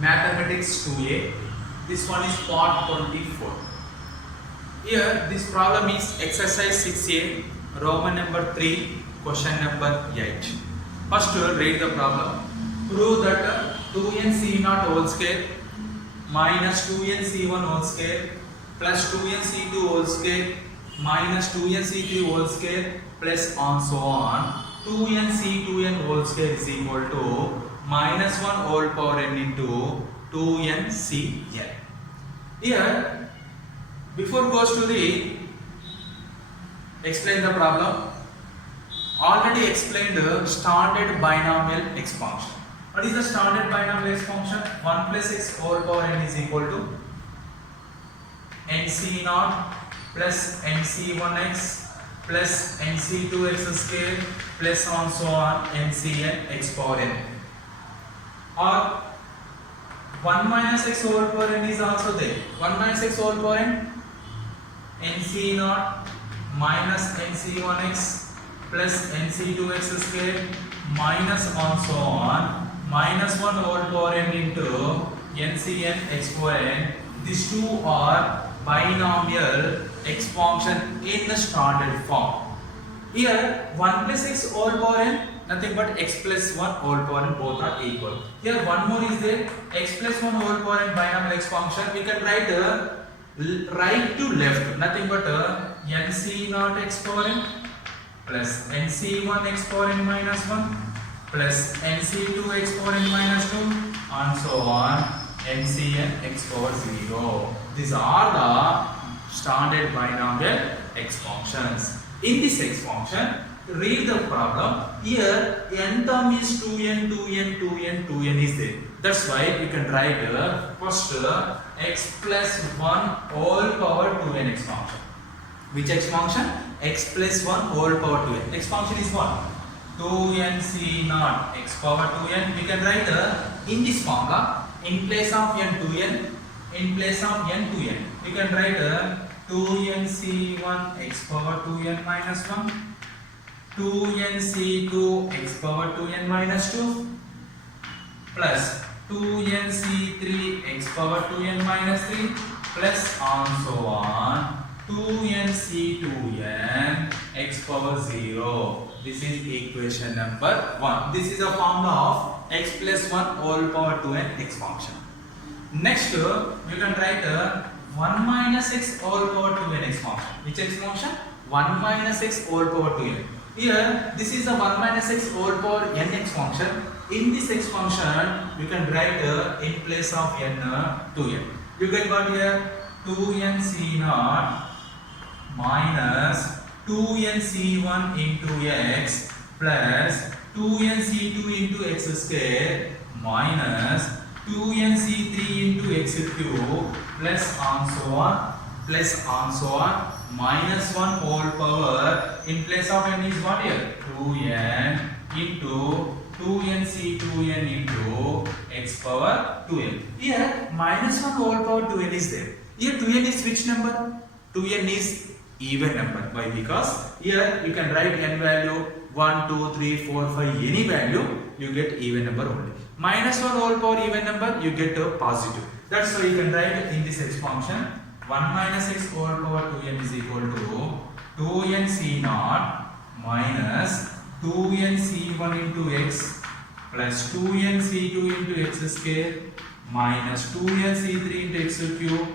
Mathematics 2A. This one is part 24. Here this problem is exercise 6A, Roman number 3, question number 8. First read the problem. Prove that 2n c0 whole square minus 2n c1 whole square plus 2n c2 whole square minus 2n c3 whole square plus on so on 2n c2n whole square is equal to minus 1 whole power n into 2n cn. Here, before goes to the explain the problem, already explained the standard binomial expansion. What is the standard binomial expansion? 1 plus x whole power n is equal to nc0 plus nc1x plus nc2x square plus on so on ncn x power n. Or 1 minus x whole power n is also there. 1 minus x whole power n nc0 minus nc1x plus nc2x square minus on so on minus 1 whole power n into ncn x power n. These two are binomial expansion in the standard form. Here 1 plus x whole power n nothing but x plus 1 whole power n, both are equal. Here one more is there, x plus 1 whole power n binomial expansion. We can write right to left, nothing but nc0 x power n plus nc1 x power n minus 1 plus nc2 x power n minus 2 and so on ncn x power 0. These are the standard binomial expansions. In this expansion, read the problem. Here n term is 2n, 2n, 2n, 2n is there. That's why we can write first x plus 1 whole power 2n expansion. Which expansion? X plus 1 whole power 2n. Expansion is what? 2n c0 x power 2n. We can write in this formula, in place of n 2n, in place of n 2n, we can write 2n c1 x power 2n minus 1, 2n c2 x power 2n minus 2 plus 2n c3 x power 2n minus 3 plus on so on 2n c2n x power 0. This is equation number 1. This is a formula of x plus 1 whole power 2n expansion. Next, we can write 1 minus x whole power 2n expansion. Which expansion? 1 minus x whole power 2n. Here, this is the 1 minus x whole power n expansion. In this expansion, you can write in place of n 2n. You get what here? 2n c0 minus 2n c1 into x plus 2n c2 into x square minus 2n c3 into x cube plus on so on minus 1 whole power in place of n is what here? 2n into 2n c2n into x power 2n. Here minus 1 whole power 2n is there. Here 2n is which number? 2n is even number. Why? Because here you can write n value 1, 2, 3, 4, 5, any value, you get even number only. Minus 1 whole power even number, you get a positive. That's why you can write in this expansion 1 minus x whole power 2n is equal to 2n c0 minus 2n c1 into x plus 2n c2 into x square minus 2n c3 into x cube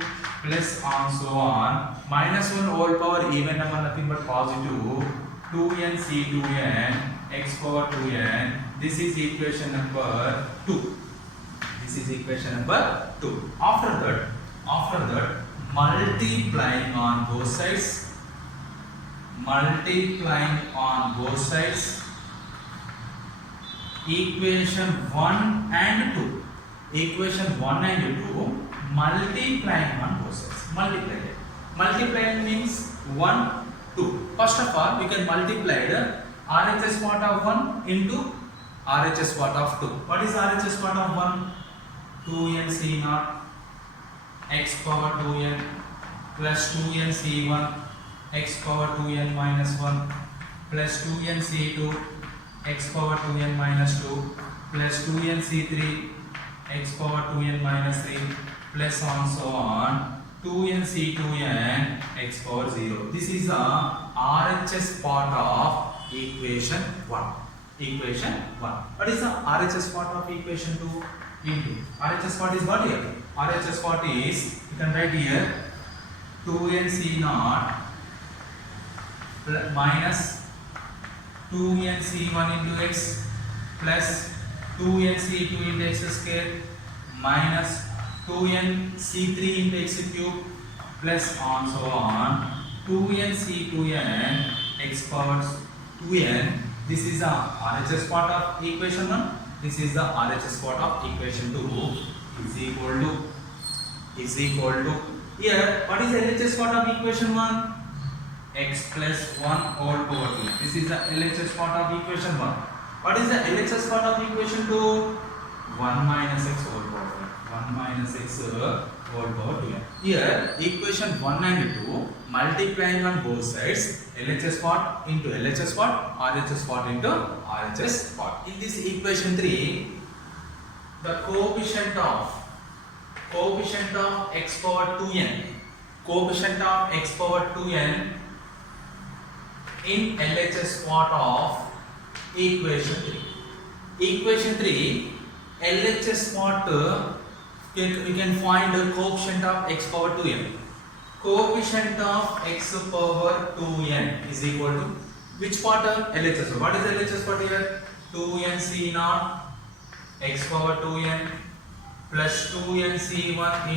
plus on so on minus 1 whole power even number, nothing but positive 2n c2n x power 2n. This is equation number 2. This is equation number 2. After that multiplying on both sides, equation 1 and 2, multiplying on both sides. Multiplying means 1, 2. First of all, we can multiply the RHS part of 1 into RHS part of 2. What is RHS part of 1? 2n c0 x power 2n plus 2n c1 x power 2n minus 1 plus 2n c2 x power 2n minus 2 plus 2n c3 x power 2n minus 3 plus on so on 2n c2n x power 0. This is the RHS part of equation 1. Equation 1. What is the RHS part of equation 2? Into RHS part is what here? RHS part is, you can write here 2n c naught minus 2n c1 into x plus 2n c2 into x square minus 2n c3 into x cube plus on so on 2n c2n x power 2n. This is the RHS part of equation 1. This is the RHS part of equation 2 is equal to here what is the LHS part of equation 1? X plus 1 whole power 2. This is the LHS part of equation 1. What is the LHS part of equation 2? 1 minus x whole power 2. 1 minus x whole power 2. Here equation 1 and 2 multiplying on both sides, LHS part into LHS part, RHS part into RHS part. In this equation 3, the coefficient of x power 2n, coefficient of x power 2n in LHS part of equation 3. Equation 3, LHS part, we can find the coefficient of x power 2n. Coefficient of x power 2n is equal to which part? LHS. What is LHS part here? 2n c naught x power 2n plus 2n c1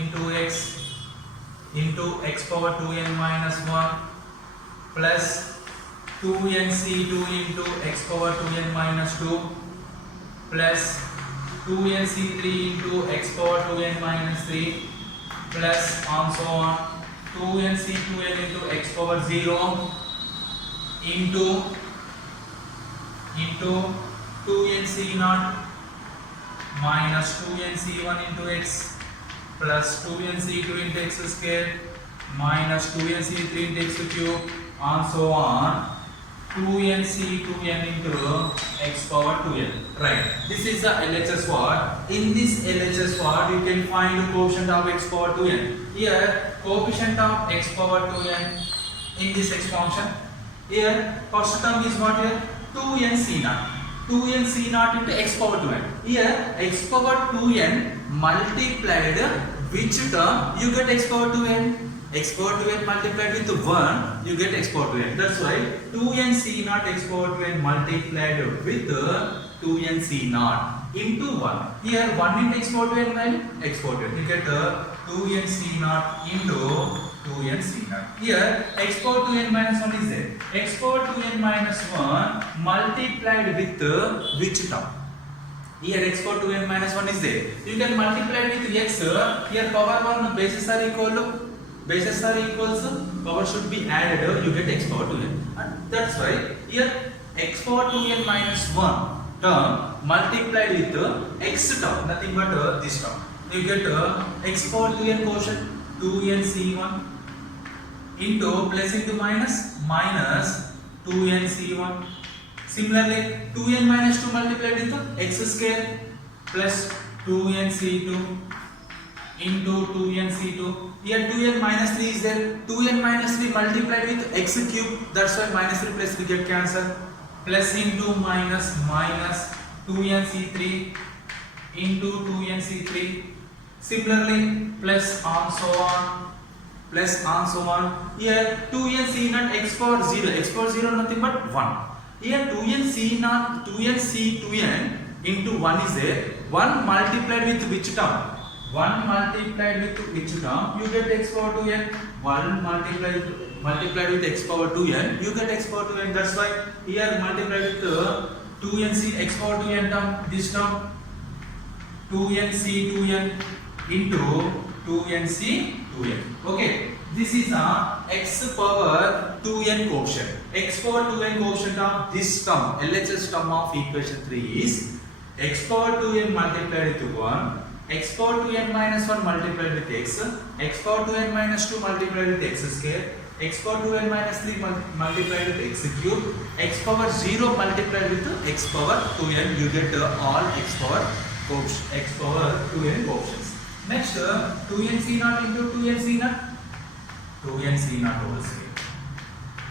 into x power 2n minus 1 plus 2n c2 into x power 2n minus 2 plus 2n c3 into x power 2n minus 3 plus on so on 2n c2n into x power 0 into 2n c naught minus 2n c1 into x plus 2n c2 into x square minus 2n c3 into x cube and so on 2n c2n into x power 2n. Right. This is the LHS part. In this LHS part, you can find the coefficient of x power 2n. Here, coefficient of x power 2n in this expansion. Here, first term is what here? 2n c naught. 2n c naught into x power 2n. Here, x power 2n multiplied which term? You get x power 2n. X power 2n multiplied with 1, you get x power 2n. That's why 2n c naught x power 2n multiplied with 2n c naught into 1. Here 1 into x power 2n value, x power 2n. You get 2n c naught into 2n c naught. Here x power 2n minus 1 is there. X power 2n minus 1 multiplied with which term? Here x power 2n minus 1 is there. You can multiply with x. Here power 1 bases are equal. Bases are equals, power should be added, you get x power 2n. And that's why here x power 2n minus 1 term multiplied with x term, nothing but this term. You get x power 2n quotient 2n c1 into plus into minus 2n c1. Similarly 2n minus 2 multiplied with x square plus 2n c2 into 2n c2. Here 2n minus 3 is there. 2n minus 3 multiplied with x cube. That's why minus 3 plus 3 get cancelled. Plus into minus 2n c3 into 2n c3. Similarly plus on so on. Plus on so on. Here 2n c naught x power 0. X power 0 nothing but 1. Here 2n c naught 2n c2n into 1 is there. 1 multiplied with which term? 1 multiplied with which term? You get x power 2n. 1 multiplied with x power 2n. You get x power 2n. That's why here multiplied with 2n c x power 2n term. This term 2n c 2n into 2n c 2n. Okay. This is a x power 2n quotient. X power 2n quotient of this term, LHS term of equation 3 is x power 2n multiplied with 1. X power 2n minus 1 multiplied with x power 2n minus 2 multiplied with x square, x power 2n minus 3 multiplied with x cube, x power 0 multiplied with x power 2n. You get all x power 2n coefficients. Next 2n C naught into 2n C naught, 2n C naught whole square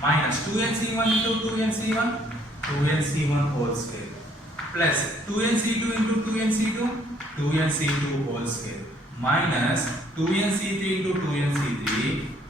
minus 2n C1 into 2n C1, 2n C1 whole square plus 2n C2 into 2n C2, 2n C2 whole square minus 2n C3 into 2n C3,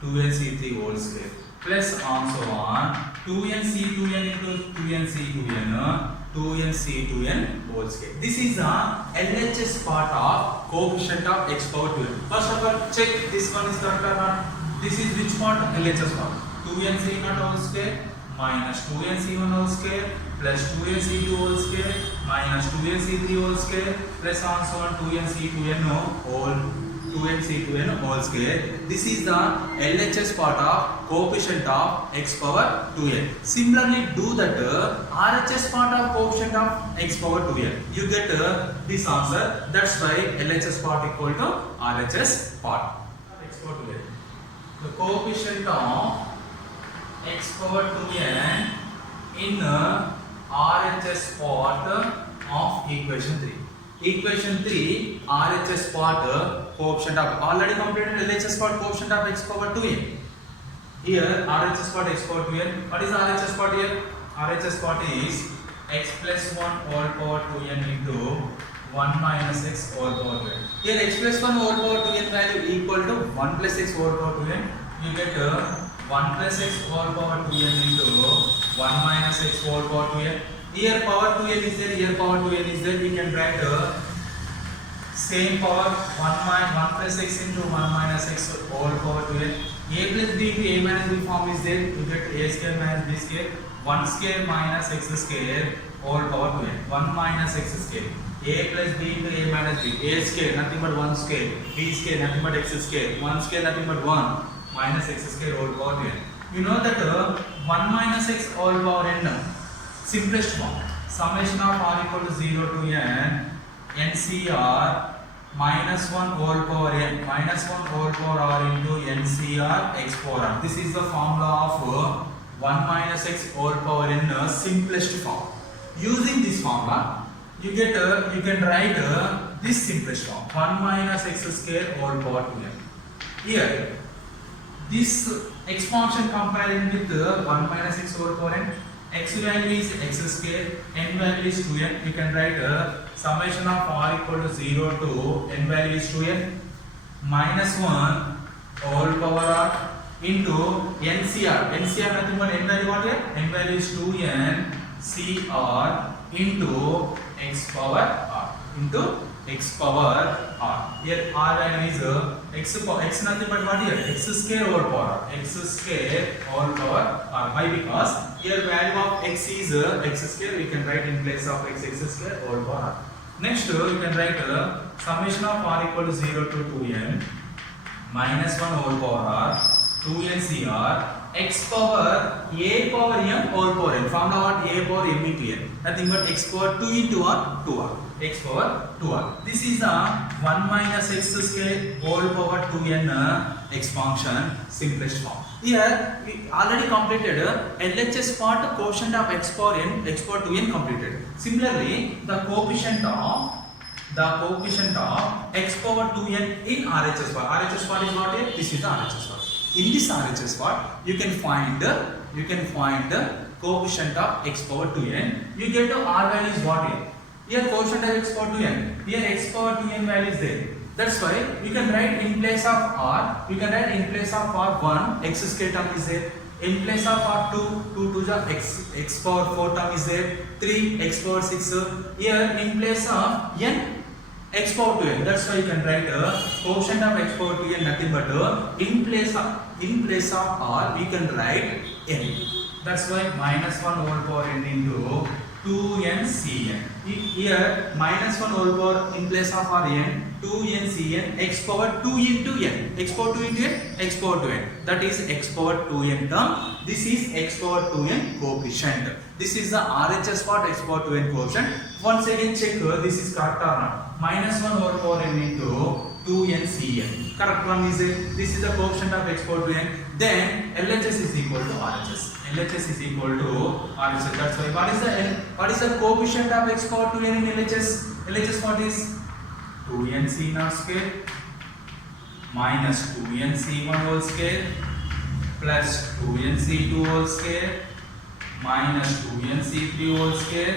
2n C3 whole square plus on so on 2n C2n into 2n C2n, 2n C2n whole square. This is the LHS part of coefficient of x power 2n. First of all, check this one is correct or not. This is which part? LHS part. 2n C0 whole square minus 2n C1 whole square plus 2n C2 whole square minus 2n C3 whole square plus on so on 2n C2n whole 2n C2n whole square. This is the LHS part of coefficient of x power 2n. Similarly, do that RHS part of coefficient of x power 2n. You get this answer. That's why LHS part equal to RHS part. X power 2n. The coefficient of x power 2n in RHS part of equation 3. Equation 3 RHS part coefficient of already completed LHS part coefficient of x power 2n. Here RHS part x power 2n. What is RHS part here? RHS part is x plus 1 whole power 2n into 1 minus x whole power 2n. Here x plus 1 whole power 2n value equal to 1 plus x whole power 2n. You get 1 plus x whole power 2n into 1 minus x whole power 2n. Here power 2n is there, here power 2n is there. We can write same power 1 plus x into 1 minus x whole power 2n. A plus b into a minus b form is there. You get a square minus b square. 1 square minus x square whole power 2n. 1 minus x square. A plus b into a minus b. A square nothing but 1 square. B square nothing but x square. 1 square nothing but 1 minus x square whole power 2n. You know that 1 minus x whole power n simplest form. Summation of r equal to 0 to n NCR minus 1 whole power n minus 1 whole power r into NCR x power r. This is the formula of 1 minus x whole power n simplest form. Using this formula, you get you can write this simplest form 1 minus x square whole power 2n. Here this expansion comparing with 1 minus x whole power n, x value is x square, n value is 2n. You can write summation of r equal to 0 to n value is 2n minus 1 whole power r into NCR. NCR nothing but n value what here? N value is 2n CR into x power r into x power r. Here r value is x nothing but what here? X square whole power r. X square whole power r. Why? Because here value of x is x square. We can write in place of x square whole power r. Next you can write summation of r equal to 0 to 2n minus 1 whole power r 2n CR x power a power m whole power n. Formula what? A power m into n. Nothing but x power 2 into r 2r. X power 2r. This is the 1 minus x square whole power 2n expansion simplest form. Here we already completed LHS part quotient of x power n, x power 2n completed. Similarly, the coefficient of x power 2n in RHS part. RHS part is what here? This is the RHS part. In this RHS part, you can find the coefficient of x power 2n. You get the r value is what here? Here coefficient of x power 2n. Here x power 2n value is there. That's why we can write in place of r. We can write in place of r 1 x square term is there. In place of r 2 to the x power 4 term is there. 3 x power 6. Here in place of n x power 2n. That's why you can write coefficient of x power 2n nothing but in place of r we can write n. That's why minus 1 whole power n into 2n cn. Here minus 1 whole power in place of r n 2n cn x power 2 into n. X power 2 into n, x power 2n. That is x power 2n term. This is x power 2n coefficient. This is the RHS part x power 2n coefficient. Once again check this is correct or not. Minus 1 whole power n into 2n cn. Correct one is it. This is the coefficient of x power 2n. Then LHS is equal to RHS. LHS is equal to RHS. That's why what is the coefficient of x power 2n in LHS? LHS what is 2n c0 square minus 2n c1 whole square plus 2n c2 whole square minus 2n c3 whole square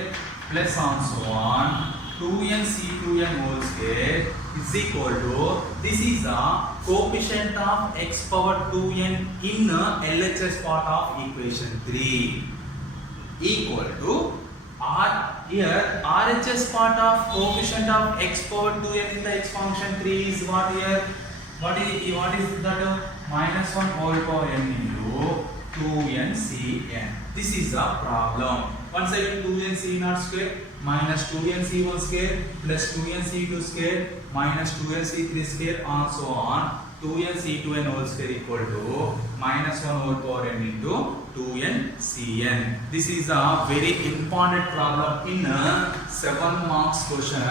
plus and so on 2n c2n whole square is equal to, this is a coefficient of x power 2n in LHS part of equation 3 equal to R, here RHS part of coefficient of x power 2n in the x function 3 is what here? What is that? Minus 1 whole power n into 2n cn. This is a problem. One side 2n c0 square minus 2n c1 square plus 2n c2 square minus 2n c3 square and so on 2n c2n whole square equal to minus 1 whole power n into 2n cn. This is a very important problem in a 7 marks question.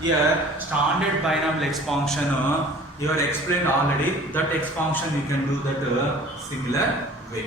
Here standard binomial x function you are explained already. That x function you can do that similar way.